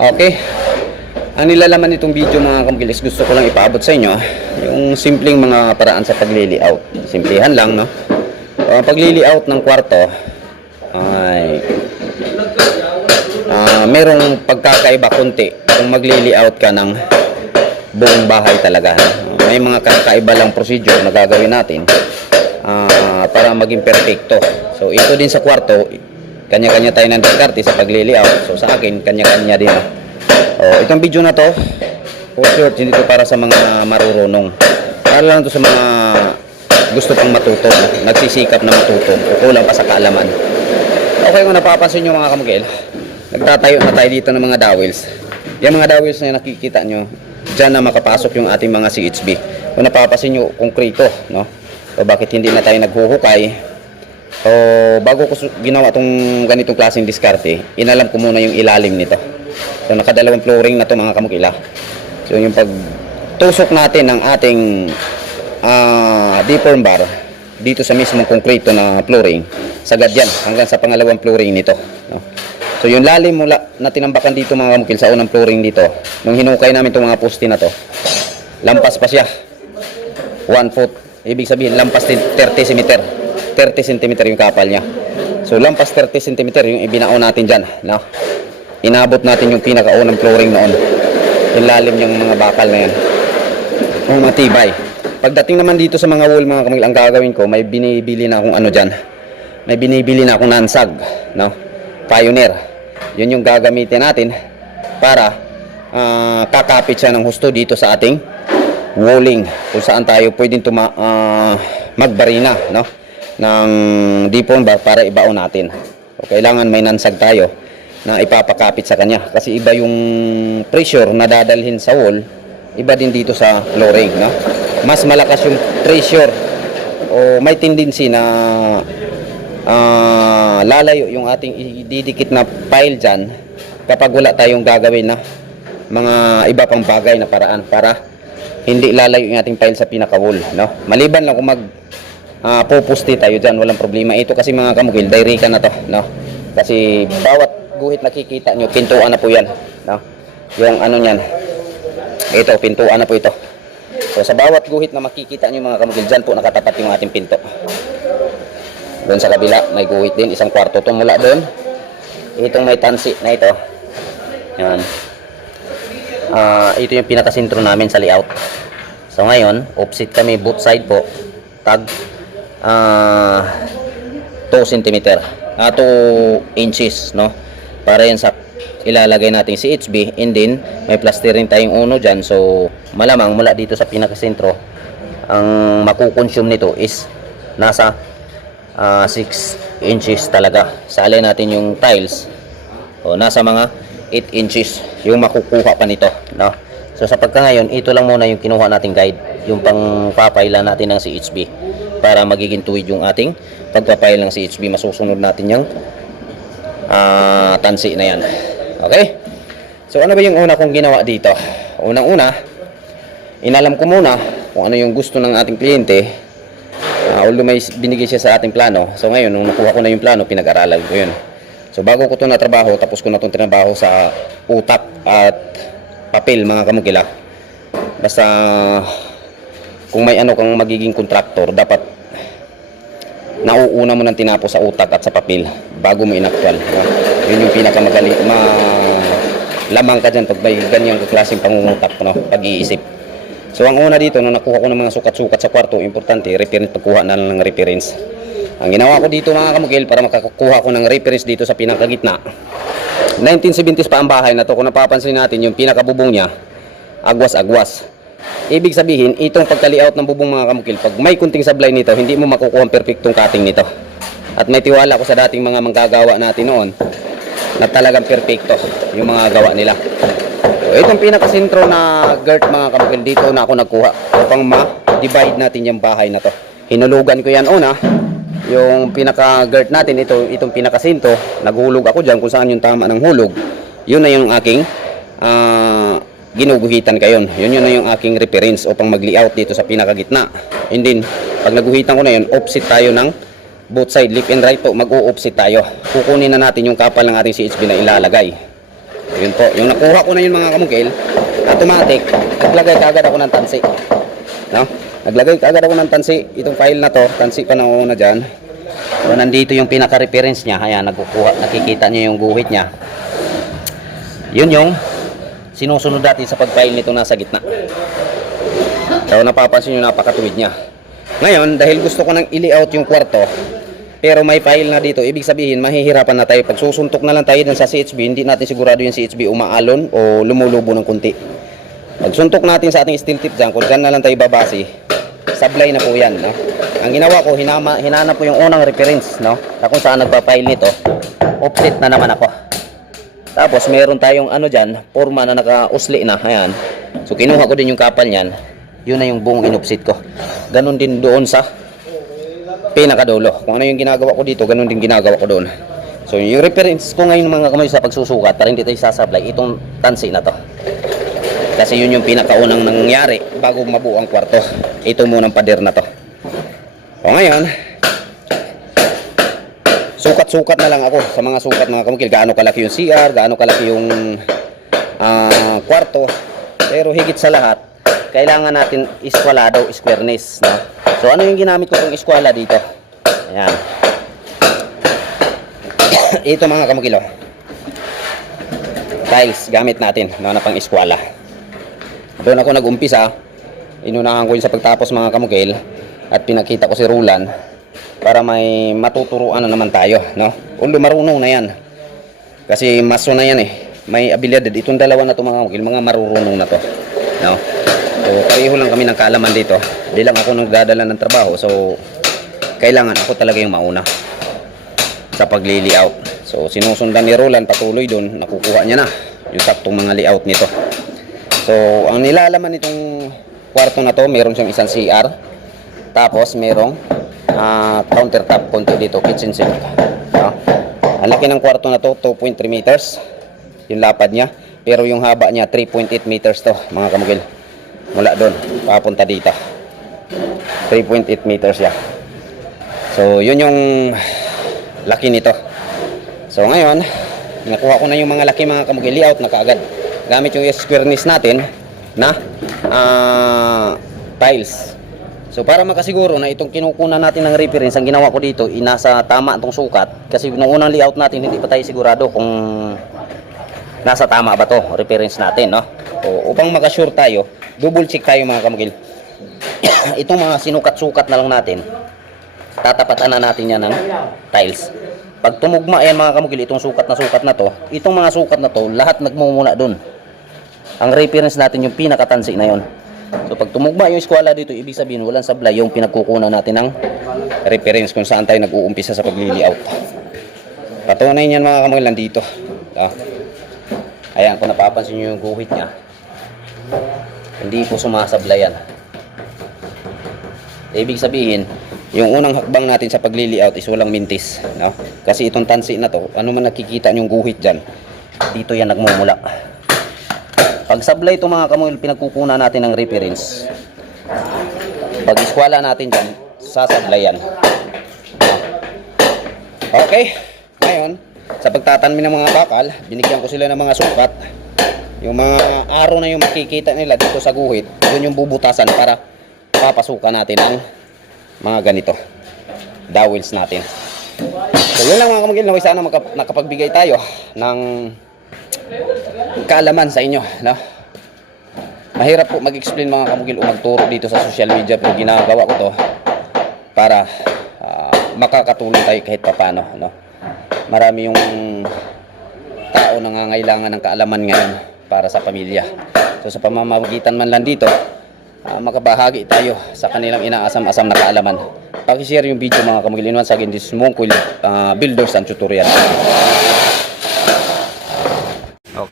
Okay. Ang nilalaman nitong video mga kamgilis, gusto ko lang ipaabot sa inyo yung simpleng mga paraan sa pagli-layout. Simplihan lang, no? Pagli-layout ng kwarto ay merong pagkakaiba konti kung magli-layout ka ng buong bahay talaga. May mga kakaiba lang procedure na gagawin natin para maging perfecto. So ito din sa kwarto, kanya-kanya tayo ng diskarte sa pagli-layout. So sa akin, kanya-kanya din. Itong video na to, for sure, hindi to para sa mga marurunong. Para lang to sa mga gusto pang matuto, nagsisikap na matuto, o kulang pa sa kaalaman. Okay, kung napapansin nyo mga kamugil, nagtatayo na tayo dito ng mga dowels. Yung mga dowels na nakikita nyo, dyan na makapasok yung ating mga CHB. Kung napapansin nyo, konkreto, no? So bakit hindi na tayo naghuhukay? So bago ko ginawa itong ganitong klaseng diskarte, inalam ko muna yung ilalim nito. So nakadalawang flooring na to mga kamukila. So yung pagtusok natin ng ating deform bar dito sa mismong konkreto na flooring, sagad yan hanggang sa pangalawang flooring nito, no? So yung lalim mula na tinambakan dito mga kamukil sa unang flooring dito, nung hinukay namin itong mga poste na to, lampas pa siya 1 foot. Ibig sabihin lampas 30 cm yung kapal niya. So lampas 30 cm yung ibinao natin dyan, no? Inabot natin yung pinakaunang flooring noon. Yung lalim yung mga bakal na yan. Matibay. Pagdating naman dito sa mga wall mga kamil, ang gagawin ko, may binibili na akong ano dyan. May binibili na akong nansag, no? Pioneer. Yun yung gagamitin natin para kakapit siya ng husto dito sa ating walling. Kung saan tayo pwedeng magbarina, no? Ng deform bar para ibaon natin. So, kailangan may nansag tayo na ipapakapit sa kanya kasi iba yung pressure na dadalhin sa wall, iba din dito sa flooring, no? Mas malakas yung pressure o may tendency na lalayo yung ating ididikit na pile dyan kapag wala tayong gagawin na mga iba pang bagay na paraan para hindi lalayo yung ating pile sa pinaka wall, no? Maliban lang kung pupusti tayo dyan, walang problema. Ito kasi mga kamukil, direct na to, no? Kasi bawat guhit nakikita nyo, pintuan na po yan, no? Yung ano nyan, ito, pintuan na po ito. So sa bawat guhit na makikita nyo mga kamugil, dyan po nakatapat yung ating pinto. Doon sa kabila may guhit din, isang kwarto to mula doon. Itong may tansi na ito, yan, ito yung pinakasintro namin sa layout. So ngayon offset kami both side po, tag 2 cm, 2 inches, no? Para yan sa ilalagay natin si HB, and then may plastering tayong uno dyan. So malamang mula dito sa pinakasentro, ang makukonsume nito is nasa 6 inches talaga. Sali natin yung tiles, nasa mga 8 inches yung makukuha pa nito, no? So sa pagka ngayon, ito lang muna yung kinuha nating guide, yung pang papailan natin ng CHB para magiging tuwid yung ating pagpapail ng CHB. Masusunod natin yung tansi na yan. Okay? So ano ba yung una kong ginawa dito? Unang-una, inalam ko muna kung ano yung gusto ng ating kliyente. Although may binigay siya sa ating plano. So ngayon, nung nakuha ko na yung plano, pinag-aralan ko yun. So bago ko ito natrabaho, tapos ko na itong trinabaho sa utak at papel mga kamukila. Basta kung may ano kang magiging kontraktor, dapat nauuna mo ng tinapo sa utak at sa papel bago mo inaktwal, no? Yun yung pinakamagaling, lamang ka dyan pag may ganyang klaseng pangungutak, no? Pag-iisip. So ang una dito, nung nakuha ko ng mga sukat-sukat sa kwarto, importante, reference, pagkuha na lang ng reference. Ang ginawa ko dito mga kamukil, para makakuha ko ng reference dito sa pinakagitna, 1970s pa ang bahay na to. Kung napapansin natin, yung pinakabubong niya, agwas-agwas. Ibig sabihin, itong pagka-layout ng bubong mga kamukil, pag may kunting sablay nito, hindi mo makukuha ang perfectong cutting nito. At may tiwala ko sa dating mga manggagawa natin noon na talagang perfecto yung mga gawa nila. So itong pinakasentro na girt mga kamukil, dito na ako nagkuha upang ma-divide natin yung bahay na to. Hinulugan ko yan una, yung pinaka-girt natin, itong pinakasentro, naghulog ako dyan kung saan yung tama ng hulog. Yun na yung aking ginuguhitan kayon. Yun na yung aking reference upang mag-layout dito sa pinakagitna. And then, pag naguhitan ko na yun, offset tayo ng both side, left and right po, mag-o-offset tayo. Kukunin na natin yung kapal ng ating CHB na ilalagay. Yun po, yung nakuha ko na yun mga kamukil, automatic, naglagay kagad ako ng tansi. No? Naglagay kagad ako ng tansi. Itong file na to, tansi pa na una dyan. So, nandito yung pinaka-reference niya. Ayan, nakikita niyo yung guhit niya. Yun yung sinusunod natin sa pag-file nito nasa gitna. So, napapansin nyo, napakatuwid niya. Ngayon, dahil gusto ko nang i-layout yung kwarto, pero may file na dito, ibig sabihin, mahihirapan na tayo. Pag susuntok na lang tayo dun sa CHB, hindi natin sigurado yung CHB umaalon o lumulubo ng kunti. Pag suntok natin sa ating steel tip dyan, kung dyan na lang tayo babasi, sablay na po yan. No? Ang ginawa ko, hinanap po yung unang reference, no? Na kung saan nagpa-file nito, offset na naman ako. Tapos, meron tayong ano dyan, forma na naka-usli na. Ayan. So, kinuha ko din yung kapal niyan. Yun na yung buong in-offset ko. Ganon din doon sa pinakadulo. Kung ano yung ginagawa ko dito, ganun din ginagawa ko doon. So yung reference ko ngayon mga kamay sa pagsusukat para hindi tayo sasablay, itong tansi na to. Kasi yun yung pinakaunang nangyari bago mabuo ang kwarto. Ito munang pader na to. So ngayon, sukat-sukat na lang ako sa mga sukat mga kamukil. Gaano kalaki yung CR, gaano kalaki yung kwarto. Pero higit sa lahat, kailangan natin iskwalado, squareness. No? So ano yung ginamit ko kung eskwala dito? Ayan. Ito mga kamukilo. Tiles gamit natin na pang eskwala. Doon ako nag-umpisa. Inunahan ko yun sa pagtapos mga kamukil. At pinakita ko si Rulan para may matuturuan na naman tayo. No? Although marunong na yan. Kasi maso na yan eh. May abilidad. Itong dalawa na ito mga kamukil. Mga marurunong na to. No? So, pareho lang kami ng kaalaman dito. Di lang ako nagdadala ng trabaho. So, kailangan ako talaga yung mauna sa pag-layout. So, sinusundan ni Roland patuloy doon. Nakukuha niya na yung saktong mga layout nito. So, ang nilalaman nitong kwarto na to, meron siyang isang CR. Tapos, merong countertop konti dito, kitchen sink. No? Ang laki ng kwarto na to, 2.3 meters. Yung lapad niya. Pero yung haba niya, 3.8 meters to, mga kamugil. Mula doon, papunta dito. 3.8 meters siya. So, yun yung laki nito. So, ngayon, nakuha ko na yung mga laki mga kamugil. Layout na kaagad. Gamit yung squareness natin na tiles. So, para makasiguro na itong kinukunan natin ng reference, ang ginawa ko dito, inasa tama itong sukat. Kasi nung unang layout natin, hindi pa tayo sigurado kung nasa tama ba to reference natin, no? O, upang makasure tayo, double check tayo mga kamugil. Itong mga sinukat-sukat na lang natin, tatapatan na natin yan ng tiles. Pag tumugma yan mga kamugil, itong sukat na to, itong mga sukat na to, lahat nagmumula dun. Ang reference natin yung pinakatansi na yon. So pag tumugma yung eskwala dito, ibig sabihin walang sablay yung pinagkukunan natin ng reference kung saan tayo nag-uumpisa sa pag-layout. Patunay niyan mga kamugil, nandito. Ayan, kung napapansin nyo yung guhit niya, hindi po sumasablayan. Ibig sabihin, yung unang hakbang natin sa pag-layout is walang mintis. No? Kasi itong tansi na to, ano man nakikita yung guhit dyan, dito yan nagmumula. Pag sablay ito mga kamukil, pinagkukunan natin ng reference. Pag iskwala natin dyan, sasablayan. Okay, ngayon, sa pagtatanmin ng mga bakal, binigyan ko sila ng mga sukat. Yung mga araw na yung makikita nila dito sa guhit, yun yung bubutasan para papasukan natin ang mga ganito. Dowels natin. So yun lang mga kamugil, naway sana nakapagbigay tayo ng kaalaman sa inyo. No? Mahirap po mag-explain mga kamugil o magturo dito sa social media, pero ginagawa ko to para makakatulong tayo kahit papano. No? Marami yung tao nangangailangan ng kaalaman ngayon para sa pamilya. So sa pamamagitan man lang dito, makabahagi tayo sa kanilang inaasam-asam na kaalaman. Paki-share yung video mga kamugil. Once again, this is Mongkul Builders and Tutorial.